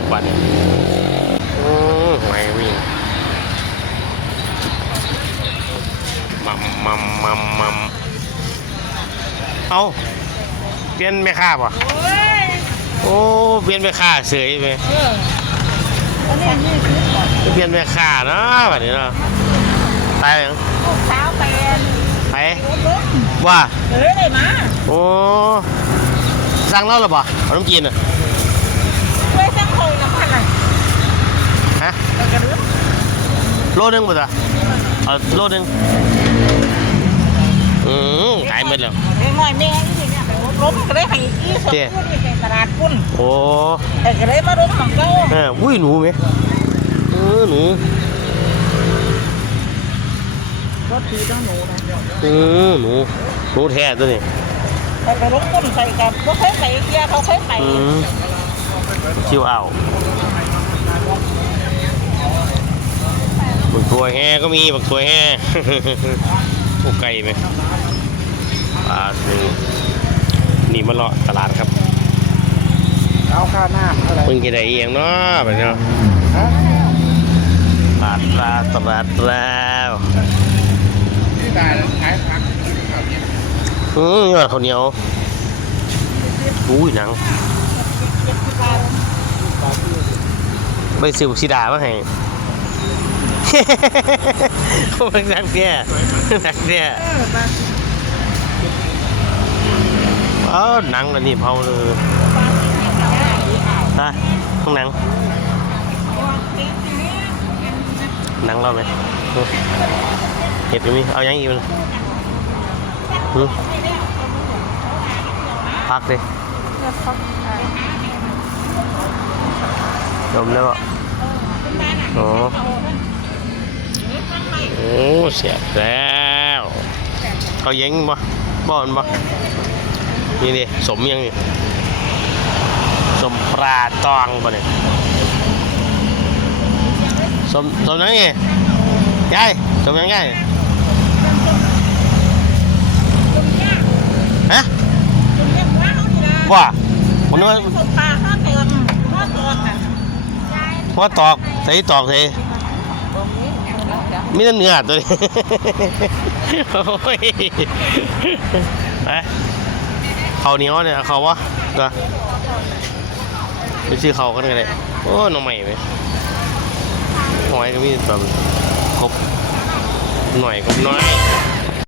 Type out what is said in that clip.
บบัดเนี่ยโอ้หอยวิ่งมัมมัมมัมมัมเอาเปลี่ยนแม่ค้าป่ะโอ้ยโอ้เปลี่ยนแม่ค้าเสยไปเอออันนี้ยี่สิบบาทเปลี่ยนแม่ค้าเนาะบัดนี้เนาะตายยังลูกสาวแฟนไปรถล้มว่าเออได้มาโอ้สั่งแล้วหรอป่ะเอาน้ำกินอะ ช่วยสังโคยน้ำพันอะ ฮะ แล้วก็เรื่อง โล นึงป่ะจ๊ะเอาโลนึงอืมขายหมดแล้วเด็กน้อยแม่ที่เนี่ยไปรถล้มก็ได้ให้อีสองเจ๊คนที่เป็นตลาดกุ้นโอ้แต่ก็ได้มาล้มของเจ้าเอออุ้ยหนูไหมเออหนูรถทีต้องหนูนะเออหนูหนูแท้ตัวนี้แต่ไปล้มกุ้นใส่กันก็เคยใส่เกียร์เขาเคยใส่อืมชิวเอา บักตัวแห่ก็มีบักตัวแห่โอ้ไก่ไหมปลาหนึ่งนี่มาเลาะตลาดครับเอาค่าน้ำอะไรเพิ่งจะได้เอียงเนาะแบบนี้เนาะฮะตลาดตลาดตลาดแล้วที่ได้ขายผักอืมยอดข้าวเหนียวอุ้ยหนังไปซื้อบุกซีดามาให้ มันนักเนี่ยนักเนี่ยเออหนังอันนี้เผาเลยตาข้างหนังหนังเราไหมเออเห็ดมีเอายังอีกมั้ยหึพักดิดมแล้วอะโอ้โอ้ เสียบแล้วเขาเย็งบ่บ่อนบ่นี่ดิสมยังนี่สมปลาตองบ่เนี่ยสมสมยังไงยายสมยังไงฮะว่าผมนึกว่าปลาข้าวเติมข้าวเติมน่ะว่าตอกใส่ตอกใส่ มีแต่เนื้อตัวนี้ โอ้ยไปเขาเหนียวเนี่ยเขาวะนะไปซื้อเขากันกันเลยโอ้น้องใหม่ไหมหอยก็มีแบบครบหน่อยครบน้อย